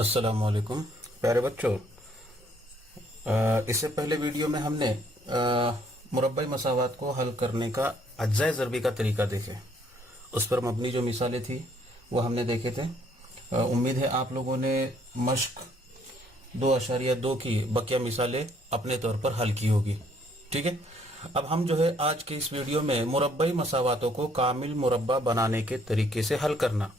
अस्सलाम वालेकुम प्यारे बच्चों। इससे पहले वीडियो में हमने मुरब्बाई मसावात को हल करने का अज्जाए ज़रबी का तरीका देखे। उस पर मबनी जो मिसालें थी वो हमने देखे थे। उम्मीद है आप लोगों ने मश्क 2.2 की बकिया मिसालें अपने तौर पर हल की होगी। ठीक है, अब हम जो है आज के इस वीडियो में मुरब्बाई मसावातों को कामिल मुरब्बा बनाने के तरीके से हल करना,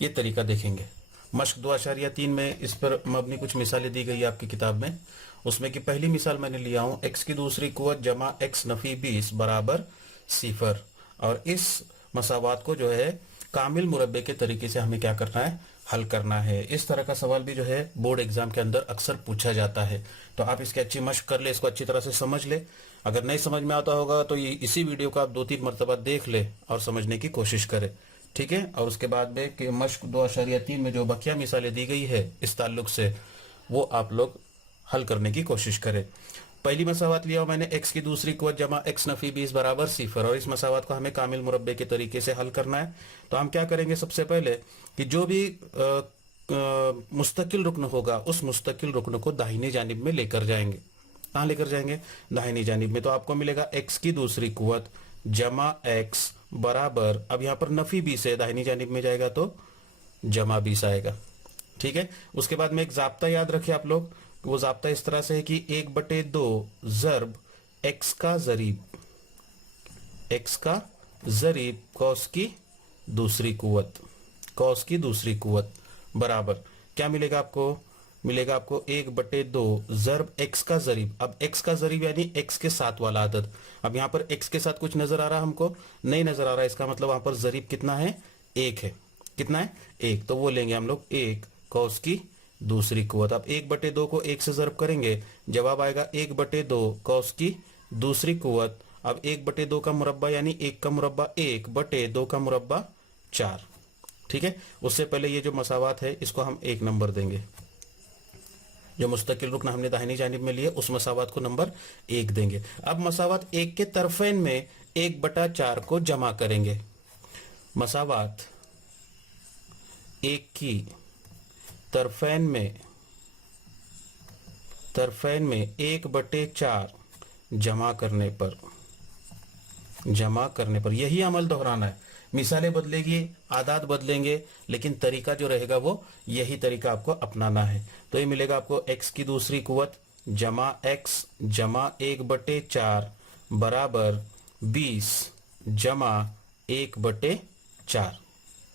ये तरीका देखेंगे। मश्क 2.3 में इस पर मबनी कुछ मिसालें दी गई है आपकी किताब में। उसमें की पहली मिसाल मैंने लिया हूँ x की दूसरी कुव्वत जमा x नफी 20 बराबर 0। और इस मसावात को जो है कामिल मुरब्बे के तरीके से हमें क्या करना है, हल करना है। इस तरह का सवाल भी जो है बोर्ड एग्जाम के अंदर अक्सर पूछा जाता है। तो आप इसकी अच्छी मश्क कर ले, इसको अच्छी तरह से समझ ले। अगर नहीं समझ में आता होगा तो इसी वीडियो को आप 2-3 मरतबा देख ले और समझने की कोशिश करें। ठीक है, और उसके बाद में कि मश्क 2.3 में जो बकिया मिसालें दी गई है इस ताल्लुक से वो आप लोग हल करने की कोशिश करें। पहली मसावात लिया मैंने x की दूसरी कुव्वत जमा x नफी 20 बराबर 0 और इस मसावात को हमें कामिल मुरब्बे के तरीके से हल करना है। तो हम क्या करेंगे, सबसे पहले कि जो भी मुस्तकिल रुकन होगा उस मुस्तकिल रुकन को दाहिनी जानिब में लेकर जाएंगे। कहाँ लेकर जाएंगे, दाहिनी जानिब में। तो आपको मिलेगा x की दूसरी कुव्वत जमा x बराबर, अब यहाँ पर नफी 20 है, दाहिनी जानिब में जाएगा तो जमा 20 आएगा। ठीक है, उसके बाद में एक जाब्ता याद रखें आप लोग। वो जाब्ता इस तरह से है कि 1/2 ज़र्ब x का ज़रीब, x का ज़रीब कॉस की दूसरी कुव्वत, कॉस की दूसरी कुव्वत बराबर क्या मिलेगा आपको, मिलेगा आपको 1/2 ज़र्ब x का ज़रीब। अब x का ज़रीब यानी x के साथ वाला आदद। अब यहाँ पर x के साथ कुछ नजर आ रहा है हमको, नहीं नजर आ रहा है, इसका मतलब वहां पर ज़रीब कितना है, 1 है। कितना है, 1। तो वो लेंगे हम लोग 1 कॉस की दूसरी कुव्वत। अब 1/2 को 1 से ज़र्ब करेंगे, जवाब आएगा 1/2 कॉस की दूसरी कुव्वत। अब 1/2 का मुरब्बा यानी 1 का मुरब्बा 1/2 का मुरब्बा 4। ठीक है, उससे पहले ये जो मसावात है इसको हम 1 नंबर देंगे। जो मुस्तकिल रुकन हमने दाहिनी जानिब में लिए उस मसावात को नंबर 1 देंगे। अब मसावात 1 के तरफेन में 1/4 को जमा करेंगे। मसावात 1 की तरफेन में 1/4 जमा करने पर यही अमल दोहराना है। मिसालें बदलेगी, आदात बदलेंगे, लेकिन तरीका जो रहेगा वो यही तरीका आपको अपनाना है। तो ये मिलेगा आपको x की दूसरी कुव्वत जमा x जमा 1/4 बराबर 20 जमा 1/4।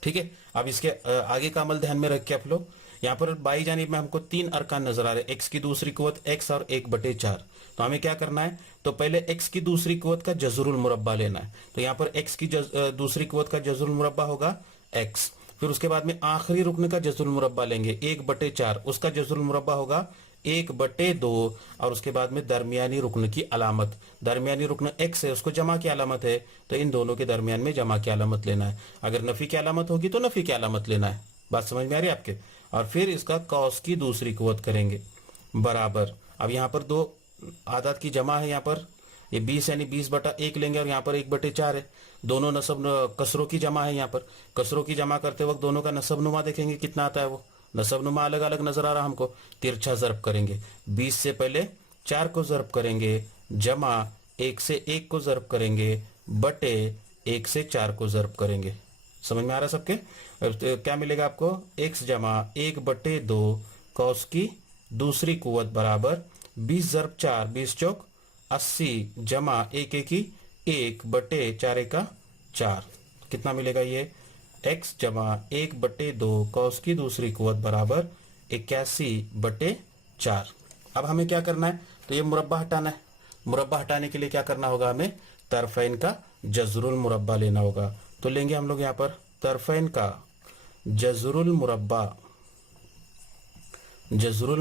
ठीक है, अब इसके आगे का अमल ध्यान में रख के आप लोग, यहाँ पर बाई जानिब में हमको 3 अरकान नजर आ रहे हैं, x की दूसरी कुव्वत x और 1/4। तो हमें क्या करना है, तो पहले x की दूसरी कुव्वत का जज़रुल मुरब्बा लेना है। तो यहाँ पर x की दूसरी कुव्वत का जज़रुल मुरब्बा होगा x। फिर उसके बाद में आखिरी रुकन का जज़रुल मुरब्बा लेंगे 1/4, उसका जज़रुल मुरब्बा होगा 1/2। और उसके बाद में दरमियानी रुकन की अलामत, दरमियानी रुकन x है, उसको जमा की अलामत है, तो इन दोनों के दरमियान में जमा की अलामत लेना है। अगर नफी की अलामत होगी तो नफी की अलामत लेना है। बात समझ में आ रही है आपके। और फिर इसका कॉस की दूसरी कुव्वत करेंगे बराबर, अब यहाँ पर 2 आदात की जमा है, यहाँ पर ये 20 यानी 20/1 लेंगे और यहाँ पर 1/4 है। दोनों नसब कसरों की जमा है, यहाँ पर कसरों की जमा करते वक्त दोनों का नसब नुमा देखेंगे कितना आता है। वो नसब नुमा अलग अलग नजर आ रहा हमको। तिरछा ज़र्ब करेंगे, 20 से पहले 4 को ज़र्ब करेंगे जमा 1 से 1 को ज़र्ब करेंगे बटे 1 से 4 को ज़र्ब करेंगे। समझ में आ रहा सबके। तो क्या मिलेगा आपको, x जमा 1/2 कॉस की दूसरी कुव्वत बराबर 20 ज़र्ब 4 20 चौक 80 जमा 1 की 1/4 का 4। कितना मिलेगा ये, x जमा 1/2 कॉस की दूसरी कुव्वत बराबर 81/4। अब हमें क्या करना है, तो ये मुरब्बा हटाना है। मुरब्बा हटाने के लिए क्या करना होगा, हमें तरफैन का जज़रुल मुरब्बा लेना होगा। तो लेंगे हम लोग यहाँ पर तरफैन का जज़रुल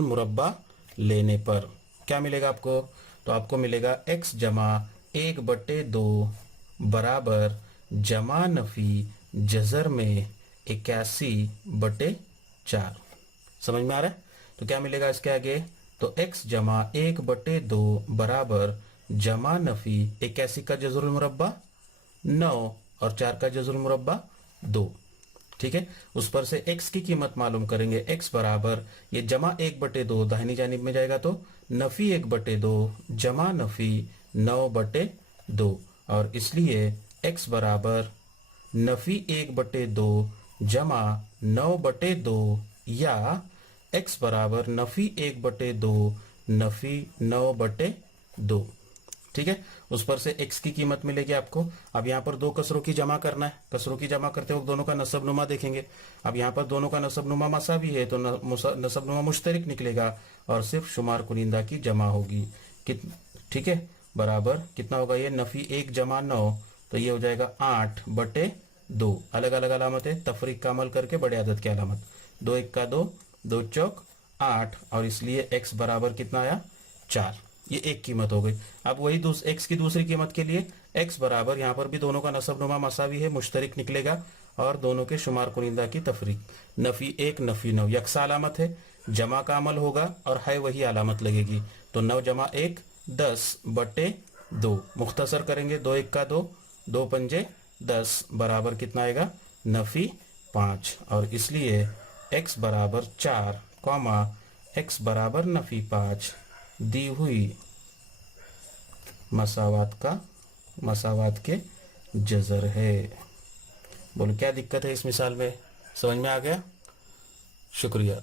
मुरब्बा लेने पर क्या मिलेगा आपको, तो आपको मिलेगा x जमा 1/2 बराबर जमा नफी जज़र में 81/4। समझ में आ रहा है। तो क्या मिलेगा इसके आगे, तो x जमा 1/2 बराबर जमा नफी 81 का जज़रुल मुरब्बा 9 और 4 का जज़रुल मुरब्बा 2। ठीक है। उस पर से x की कीमत मालूम करेंगे। x बराबर ये जमा 1/2 दाहिनी जानिब में जाएगा तो नफी 1/2 जमा नफी 9/2 और इसलिए x बराबर नफी 1/2 जमा 9/2 या x बराबर नफी 1/2 नफी 9/2। ठीक है। उस पर से x की कीमत मिलेगी आपको। अब यहाँ पर दो कसरों की जमा करना है। कसरों की जमा करते वक्त दोनों का नसब नुमा देखेंगे। अब यहाँ पर दोनों का नसब नुमा मसावी है तो नसब नुमा मुश्तरिक निकलेगा और सिर्फ शुमार कुनिंदा की जमा होगी। ठीक है। बराबर कितना होगा ये नफी 1 जमा 9 तो ये हो जाएगा 8/2। अलग अलग अलामत है, तफरीक का अमल करके बड़े अदद की अलामत। 2 1 का 2, 2 चौक 8 और इसलिए x बराबर कितना आया 4। ये एक कीमत हो गई। अब वही x की दूसरी कीमत के लिए x बराबर यहाँ पर भी दोनों का नसब नुमा मसावी है, मुश्तरिक निकलेगा और दोनों के शुमार कुनिंदा की तफरीक। नफी 1 नफी 9 यकसा अलामत है, जमा का अमल होगा और है वही अलामत लगेगी तो 9 जमा 1 10/2। मुख्तसर करेंगे 2 1 का 2, 2 पंजे 10 बराबर कितना आएगा नफी 5 और इसलिए x बराबर 4 कॉमा x बराबर नफी 5 दी हुई मसावात के जज़र है। बोलो क्या दिक्कत है इस मिसाल में, समझ में आ गया? शुक्रिया।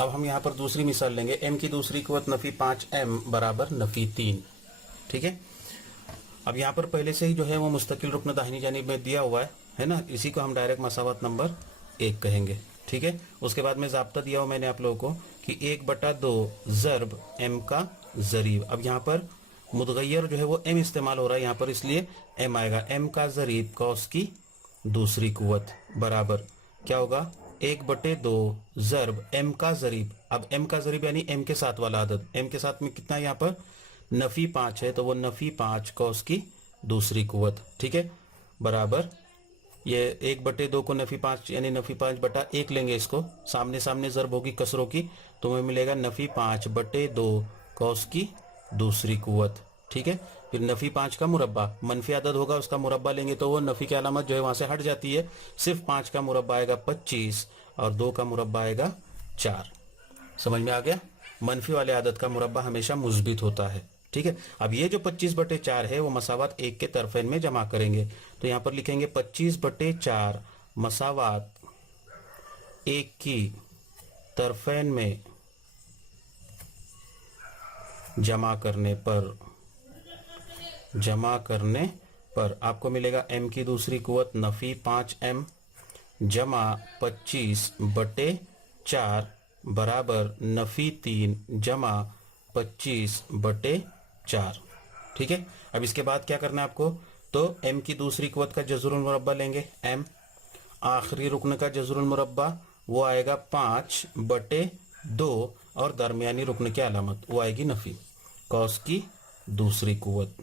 अब हम यहाँ पर दूसरी मिसाल लेंगे। m की दूसरी कुव्वत नफी 5m बराबर नफी 3। ठीक है। अब यहाँ पर पहले से ही जो है वो मुस्तकिल रुकन दाहिनी जानिब में दिया हुआ है ना, इसी को हम डायरेक्ट मसावत नंबर 1 कहेंगे। ठीक है। उसके बाद में ज़ाब्ता दिया हुआ मैंने आप लोगों को कि 1/2 ज़र्ब m का ज़रीब। अब यहाँ पर मुतगय्यर जो है वो m इस्तेमाल हो रहा है यहाँ पर, इसलिए m आएगा। m का ज़रीब कॉस की दूसरी कुव्वत बराबर क्या होगा 1/2 ज़र्ब m का ज़रीब। अब m का ज़रीब यानी m के साथ वाला अदद, m के साथ में कितना है यहाँ पर नफी 5 है तो वो नफी 5 कॉस की दूसरी कुव्वत। ठीक है। बराबर ये 1/2 को नफी 5 यानी नफी 5/1 लेंगे, इसको सामने सामने ज़र्ब होगी कसरों की तो हमें मिलेगा नफी 5/2 कॉस की दूसरी कुव्वत। ठीक है। फिर नफी 5 का मुरब्बा, मनफी अदद होगा उसका मुरब्बा लेंगे तो वो नफी की अलामत जो है वहां से हट जाती है। सिर्फ 5 का मुरब्बा आएगा 25 और 2 का मुरब्बा आएगा 4। समझ में आ गया? मनफी वाले आदत का मुरब्बा हमेशा मुस्बित होता है। ठीक है। अब ये जो 25/4 है वो मसावत 1 के तरफेन में जमा करेंगे तो यहाँ पर लिखेंगे 25/4 मसावत 1 की तरफेन में जमा करने पर आपको मिलेगा m की दूसरी कुव्वत नफी 5m जमा 25/4 बराबर नफी 3 जमा 25/4। ठीक है। अब इसके बाद क्या करना है आपको, तो m की दूसरी कुव्वत का जज़रुल मुरब्बा लेंगे m, आखिरी रुकन का जज़रुल मुरब्बा वो आएगा 5/2 और दरमियानी रुकन की अलामत वो आएगी नफी कॉस की दूसरी कुव्वत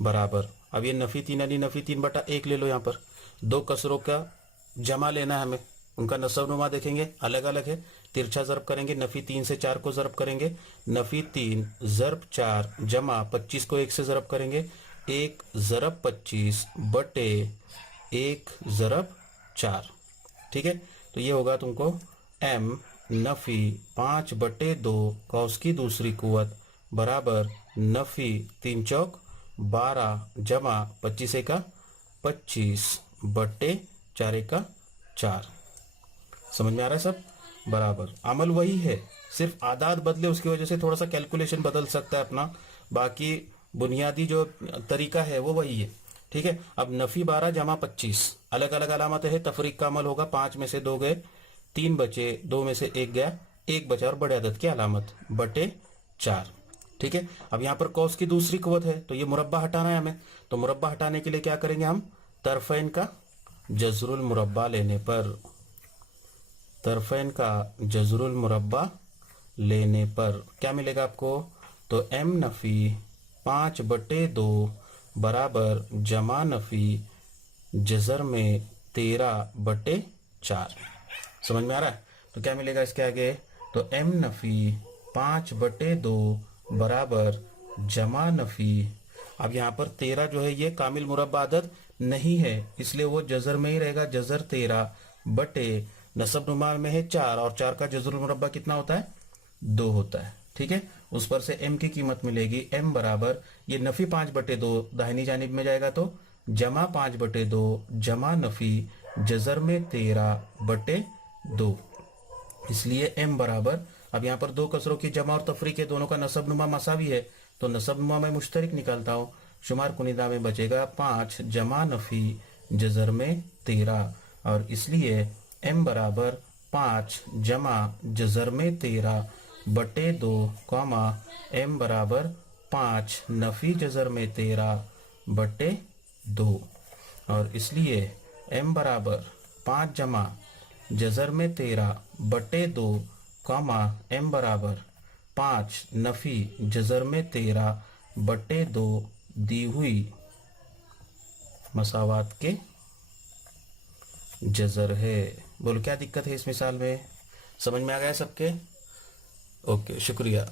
बराबर। अब ये नफी 3 यानी नफी 3/1 ले लो। यहाँ पर दो कसरों का जमा लेना है हमें, उनका नसब नुमा देखेंगे अलग अलग है, तिरछा ज़रब करेंगे। नफी 3 से 4 को ज़रब करेंगे, नफी 3 ज़रब 4 जमा 25 को 1 से ज़रब करेंगे, 1 ज़रब 25/1 ज़रब 4। ठीक है। तो ये होगा तुमको m नफी 5/2 कॉस की दूसरी कुव्वत बराबर नफी 3 चौक 12 जमा 25 का 25/4 का 4। समझ में आ रहा है सब? बराबर अमल वही है, सिर्फ आदाद बदले उसकी वजह से थोड़ा सा कैलकुलेशन बदल सकता है अपना, बाकी बुनियादी जो तरीका है वो वही है। ठीक है। अब नफी 12 जमा 25 अलग अलग अलामत है, तफरीक का अमल होगा। 5 में से 2 गए, 3 बचे, 2 में से 1 गया, 1 बचा और बड़े अदद की अलामत /4। ठीक है। अब यहाँ पर कॉस की दूसरी कुव्वत है तो ये मुरब्बा हटाना है हमें, तो मुरब्बा हटाने के लिए क्या करेंगे हम, तरफैन का जज़रुल मुरब्बा लेने पर, तरफैन का जज़रुल मुरब्बा लेने पर क्या मिलेगा आपको, तो m नफी 5/2 बराबर जमा नफी जज़र में 13/4। समझ में आ रहा है? तो क्या मिलेगा इसके आगे, तो m नफी 5/2 बराबर जमा नफी, अब यहाँ पर 13 जो है ये कामिल मुरब्बा अदद नहीं है, इसलिए वो जजर में ही रहेगा। जजर 13 बटे नसब नुमा में है 4, और 4 का जजरुल मुरब्बा कितना होता है? 2 होता है। ठीक है, उस पर से m की कीमत मिलेगी। m बराबर, ये नफी 5/2 दाहिनी जानिब में जाएगा तो जमा 5/2 जमा नफी जजर में 13/2, इसलिए m बराबर, अब यहाँ पर दो कसरों की जमा और तफरी के दोनों का नसब नुमा मसावी है, तो नसब नुमा में मुश्तरिक निकालता हूँ। शुमार कुनिदा में बचेगा 5 जमा नफी जजर में 13, और इसलिए m बराबर 5 जमा जजर में 13/2 कॉमा m बराबर 5 नफी जजर में 13/2, और इसलिए m बराबर 5 जमा जजर में 13/2 कॉमा m बराबर 5 नफी जजर में 13/2 दी हुई मसावात के जजर है। बोलो क्या दिक्कत है इस मिसाल में? समझ में आ गया सबके? ओके, शुक्रिया।